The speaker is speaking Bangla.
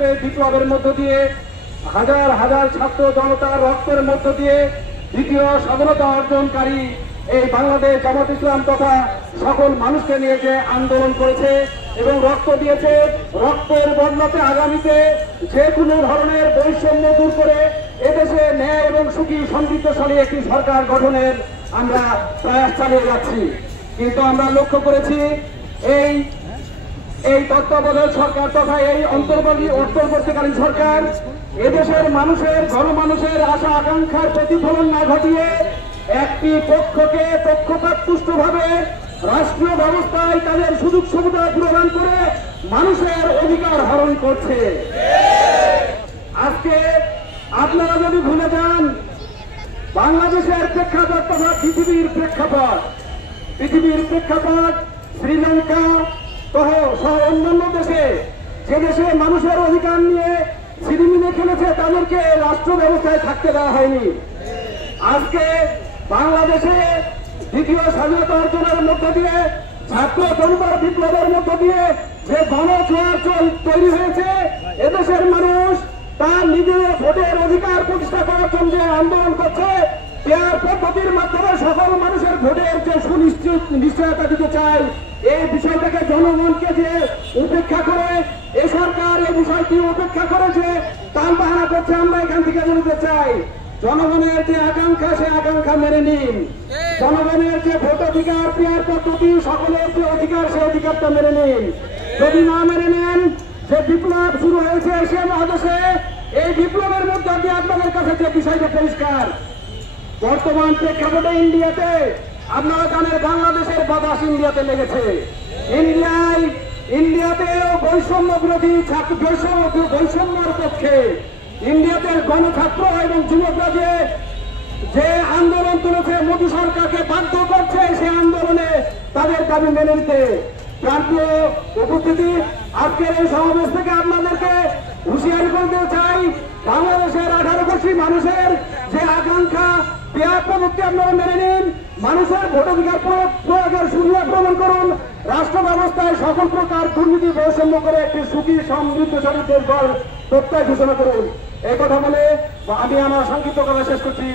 ছাত্রের বিপ্লবের মধ্য দিয়ে, হাজার হাজার ছাত্র জনতার রক্তের মধ্য দিয়ে দ্বিতীয় স্বাধীনতা অর্জনকারী এই বাংলাদেশ জামাত ইসলাম তথা সকল মানুষকে নিয়ে যে আন্দোলন করেছে এবং রক্ত দিয়েছে, রক্তের বদলাতে আগামীতে যে কোনো ধরনের বৈষম্য দূর করে এদেশে ন্যায় এবং সুখী সমৃদ্ধশালী একটি সরকার গঠনের আমরা প্রয়াস চালিয়ে যাচ্ছি। কিন্তু আমরা লক্ষ্য করেছি এই তত্ত্বাবধায়ক সরকার তথা এই অন্তর্বর্তীকালীন সরকার এদেশের মানুষের গণমানুষের আশা আকাঙ্ক্ষার প্রতিফলন না ঘটিয়ে একটি পক্ষকে পক্ষপাতপুষ্টভাবে রাষ্ট্রীয় ব্যবস্থায় তাদের সুযোগ সুবিধা প্রদান করে মানুষের অধিকার হরণ করছে। আজকে আপনারা যদি ভুলে যান বাংলাদেশের প্রেক্ষাপট তথা পৃথিবীর প্রেক্ষাপট শ্রীলঙ্কা সহ অন্যান্য দেশে, যে দেশে মানুষের অধিকার নিয়ে ছিনিমিনি খেলেছে তাদেরকে রাষ্ট্র ব্যবস্থায় থাকতে দেওয়া হয়নি। আজকে বাংলাদেশে দ্বিতীয় স্বাধীনতা অর্জনের মধ্য দিয়ে, ছাত্র জনতার বিপ্লবের মধ্য দিয়ে যে গণজোয়ার তৈরি হয়েছে, এদেশের মানুষ তার নিজের ভোটের অধিকার প্রতিষ্ঠা করার জন্য যে আন্দোলন করছে, পেয়ার পদ্ধতির মাধ্যমে সকল মানুষের ভোটের যে নিশ্চয়তা দিতে চায়, এই বিষয়টাকে জনগণকে যে উপেক্ষা করে এ সরকার এই বিষয়টি উপেক্ষা করেছে, তাল বাহানা করছে। আমরা এখান থেকে বলতে চাই, জনগণের যে আকাঙ্ক্ষা সে আকাঙ্ক্ষা মেনে নিন। জনগণের যে ভোটাধিকার, পেয়ার পদ্ধতি, সকলের যে অধিকার সে অধিকারটা মেনে নিন। যদি না মেনে নেন, যে বিপ্লব শুরু হয়েছে এশিয়া মহাদেশে, এই বিপ্লবের মধ্যে দিয়ে আপনাদের কাছে যে বিষয়টা পরিষ্কার, বর্তমান প্রেক্ষাপটে ইন্ডিয়াতে আপনারা জানেন বাংলাদেশের বাতাস ইন্ডিয়াতে লেগেছে। ইন্ডিয়াতেও বৈষম্য বিরোধী বৈষম্যের পক্ষে ইন্ডিয়াতে গণছাত্র এবং যুবকরা যে আন্দোলন তুলেছে, মোদী সরকারকে বাধ্য করছে সে আন্দোলনে তাদের দাবি মেনে নিতে। প্রান্তীয় উপস্থিতি, আজকের এই সমাবেশ থেকে আপনাদেরকে হুঁশিয়ারি করতে চাই, বাংলাদেশের 18 কোটি মানুষের যে আকাঙ্ক্ষা, পেয়ার পদ্ধতি আপনারা মেনে নিন, মানুষের ভোটাধিকার প্রয়োগের সুবিধা প্রদান করুন, রাষ্ট্র ব্যবস্থায় সকল প্রকার দুর্নীতি বৈষম্য করে একটি সুখী সমৃদ্ধশালী দেশ গড়ার প্রত্যয় ঘোষণা করুন। এই কথা বলে আমি আমার সংক্ষিপ্ত কথা শেষ করছি।